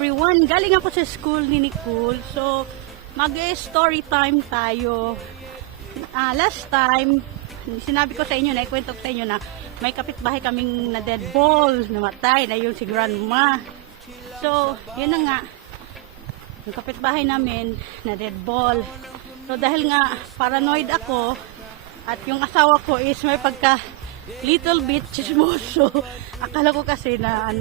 everyone. Galing ako sa school ni Nicole. So, mag-story time tayo. Last time, sinabi ko sa inyo, naikwento ko sa inyo na may kapitbahay kaming na dead ball, namatay, na yung si grandma. So, yun na nga. Yung kapitbahay namin na dead ball. So, dahil nga paranoid ako, at yung asawa ko is may pagka little bit chismoso. Akala ko kasi na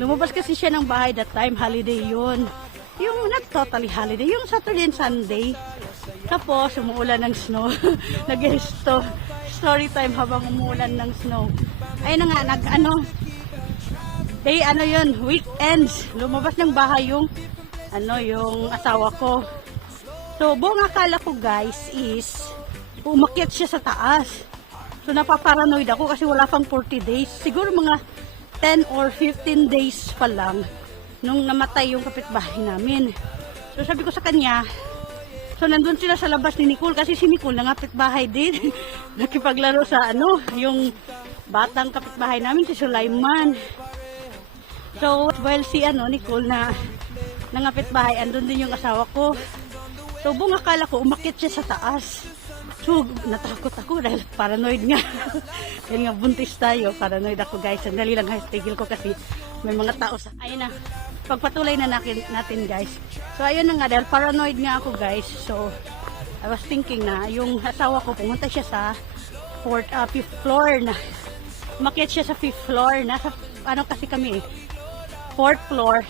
lumabas kasi siya ng bahay that time, holiday yun. Yung not totally holiday, yung Saturday and Sunday. Tapos, umuulan ng snow. Story time habang umuulan ng snow. Ayun na nga, weekends. Lumabas ng bahay yung asawa ko. So, buong akala ko guys is, umakyat siya sa taas. So, napaparanoid ako kasi wala pang 40 days. Siguro mga 10 or 15 days pa lang nung namatay yung kapitbahay namin. So, sabi ko sa kanya, so, nandun sila sa labas ni Nicole kasi si Nicole na kapitbahay din. Nakipaglaro sa yung batang kapitbahay namin, si Sulaiman. So, while si Nicole na kapitbahay, andun din yung asawa ko. So, buong akala ko, umakyat siya sa taas. So, natakot ako dahil paranoid nga. Dahil nga buntis tayo, paranoid ako guys. Sandali lang guys, tigil ko kasi may mga tao sa... Ayun na, pagpatuloy na natin guys. So, ayun na nga, dahil paranoid nga ako guys. So, I was thinking na yung asawa ko, pumunta siya sa 5th floor na. Umakyat siya sa 5th floor. Nasa, kasi kami 4th floor.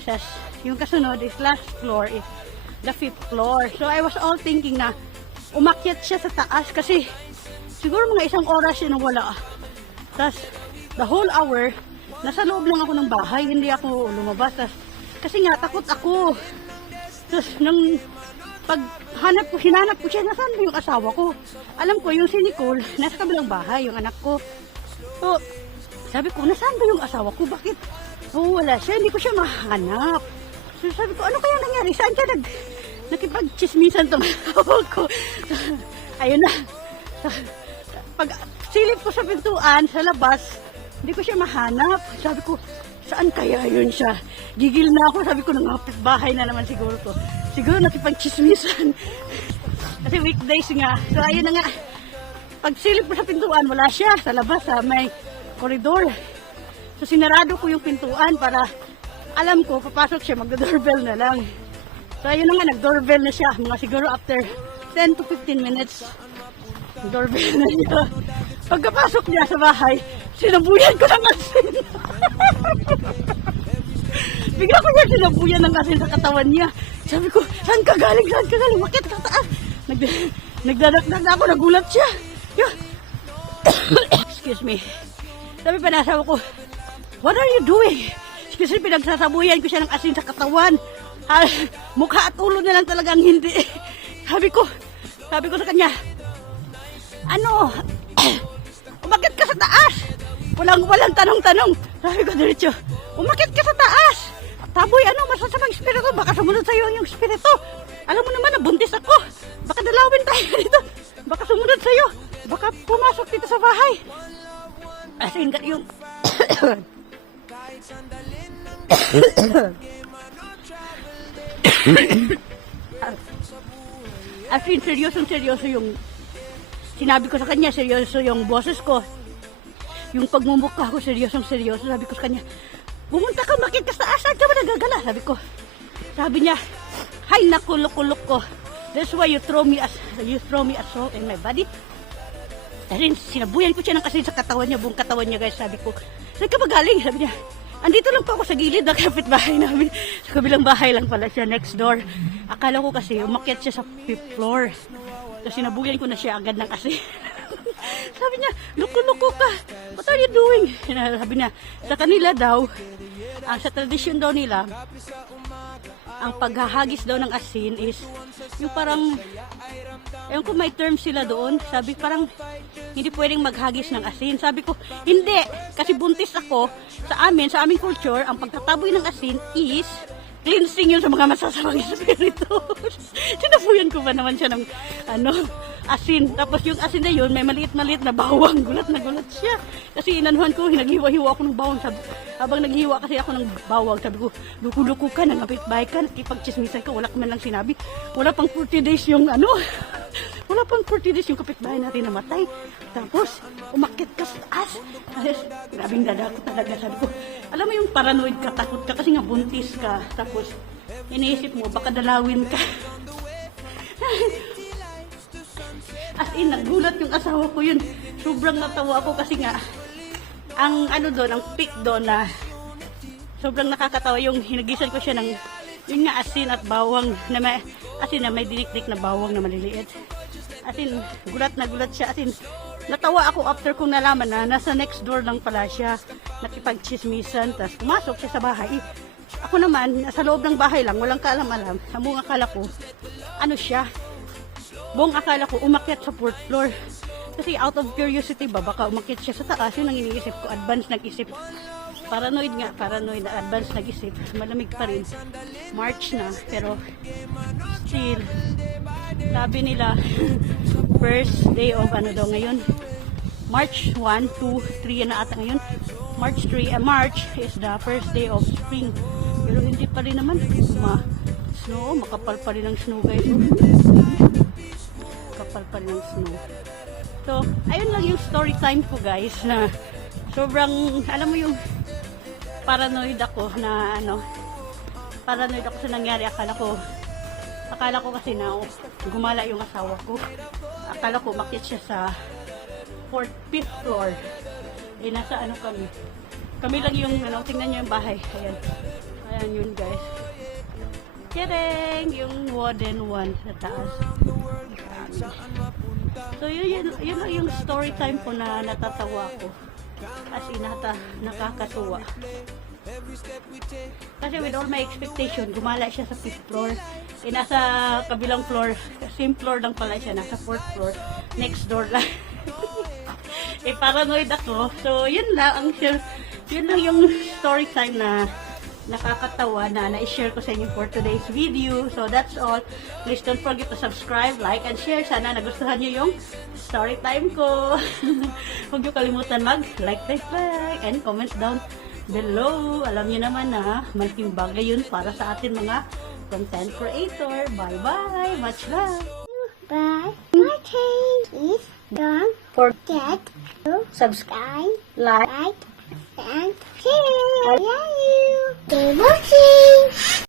Yung kasunod is last floor is the 5th floor. So, I was all thinking na umakyat siya sa taas kasi siguro mga 1 oras siya nawala. Tapos, the whole hour, nasa loob lang ako ng bahay, hindi ako lumabas. Kasi nga, takot ako. Tapos, nung hinanap ko siya, nasaan ba yung asawa ko? Alam ko, yung si Nicole, nasa kabilang bahay, yung anak ko. So, sabi ko, nasaan ba yung asawa ko? Bakit? Wala siya, hindi ko siya mahanap. So, sabi ko, ano kaya nangyari? Saan siya nakipag-chismisan tong asawa ko? Ayun na. Pag silip ko sa pintuan, sa labas, hindi ko siya mahanap. Sabi ko, saan kaya yun siya? Gigil na ako. Sabi ko, nangapit bahay na naman siguro to. Siguro nakipag-chismisan. Kasi weekdays nga. So, ayun na nga. Pag silip ko sa pintuan, wala siya. Sa labas, may koridor. So, sinarado ko yung pintuan para alam ko, papasok siya, magda-doorbell na lang. So, ayun na nga, nag-doorbell na siya. Mga siguro after 10 to 15 minutes, doorbell na siya. Pagkapasok niya sa bahay, sinabuyan ko ng asin. Bigla ko niya sinabuyan ng asin sa katawan niya. Sabi ko, saan ka galing? Saan ka galing? Bakit ka taas? Nagdadakdak na ako, nagulat siya. Excuse me. Sabi pa na asawa ko, what are you doing? Kasi pinagsasabuyan ko siya ng asin sa katawan. Mukha at ulo na lang talagang hindi. Sabi ko sa kanya, umakit ka sa taas. Walang tanong-tanong. Sabi ko diretso, umakit ka sa taas. Taboy, masasamang espiritu. Baka sumunod sa'yo yung espiritu. Alam mo naman, nabuntis ako. Baka dalawin tayo dito. Baka sumunod sa'yo. Baka pumasok dito sa bahay. Asin ka yung... As in, seryoso yung sinabi ko sa kanya, seryoso yung boses ko. Yung pagmumukha ko, seryoso. Sabi ko sa kanya, pumunta ka, makit ka sa asal, ka ba nagagala? Sabi niya, hay naku, luk ko. That's why you throw me as salt in my body. Dahil sinabuyan ko siya ng kasi sa katawan niya, buong katawan niya guys. Sabi ko, saan ka ba galing? Sabi niya, andito lang po ako sa gilid ng kapitbahay namin. Sa kabilang bahay lang pala siya, next door. Akala ko kasi umakyat siya sa 5th floor. Kasi sinabuyan ko na siya agad ng kasi. Sabi niya, luko ka. What are you doing? Sabi niya, sa kanila daw, sa tradisyon daw nila, ang paghahagis daw ng asin is yung parang, ewan ko may term sila doon. Sabi parang hindi pwedeng maghagis ng asin. Sabi ko, hindi. Kasi buntis ako. Sa aming culture, ang pagtataboy ng asin is cleansing yun sa mga masasamang spiritus. Sinabuyan ko pa naman siya ng asin. Tapos yung asin na yun, may maliit-maliit na bawang. Gulat na gulat siya. Kasi inanuhan ko, naghiwa-hiwa ako ng bawang. Habang naghiwa kasi ako ng bawang, sabi ko, luko-luko ka, nangapit-bahay ka, nakipag-chismisan ka, wala ka man lang sinabi. Wala pang 40 days yung wala pang 40 days yung kapitbahay natin namatay. Tapos, umakit ka sa taas. Grabing dada ko talaga. Sabi ko, alam mo yung paranoid ka, takot ka kasi nga buntis ka. Tapos, iniisip mo, baka dalawin ka. As in, nagulat yung asawa ko yun. Sobrang natawa ako kasi nga, ang peak doon na sobrang nakakatawa yung hinagisan ko siya ng yun nga asin at bawang na may dinikdik na bawang na maliliit. As in, gulat na gulat siya. As in, natawa ako after kong nalaman na nasa next door lang pala siya, nakipag-chismisan, tapos pumasok siya sa bahay. Ako naman, nasa loob ng bahay lang, walang kaalam-alam. Ang buong akala ko, buong akala ko, umakyat sa 4th floor. Kasi out of curiosity ba, baka umakyat siya sa taas, yun ang iniisip ko, advance nag-isip. Paranoid, advance nag-isip. Malamig pa rin. March na, pero still, sabi nila, first day of ngayon, March 1, 2, 3 na ata ngayon. March is the first day of spring. Pero hindi pa rin naman, snow, makapal pa rin ang snow guys. Makapal pa rin ang snow. So, ayun lang yung story time ko guys, na sobrang, alam mo yung paranoid ako sa nangyari. Akala ko kasi na gumala yung asawa ko. Akala ko umakyat siya sa 5th floor. Nasa kami. Kami lang yung, tingnan nyo yung bahay. Ayan yun guys. Kereng! Yung wooden one sa taas. So yun lang yung story time ko na natatawa ko. As in, nakakatuwa. Kasi with all my expectation, gumala siya sa 5th floor. Nasa kabilang floor, same floor lang pala siya, nasa 4th floor. Next door lang. Paranoid ako. So, yun lang yung story time na nakakatawa na na-share ko sa inyo for today's video. So, that's all. Please don't forget to subscribe, like, and share. Sana nagustuhan nyo yung story time ko. Huwag nyo kalimutan mag-like, and comment down below. Alam nyo naman na malaking bagay yun para sa atin mga content creator. Bye-bye! Much love! Bye. My please don't forget to subscribe, like, and share. I love you. Keep watching.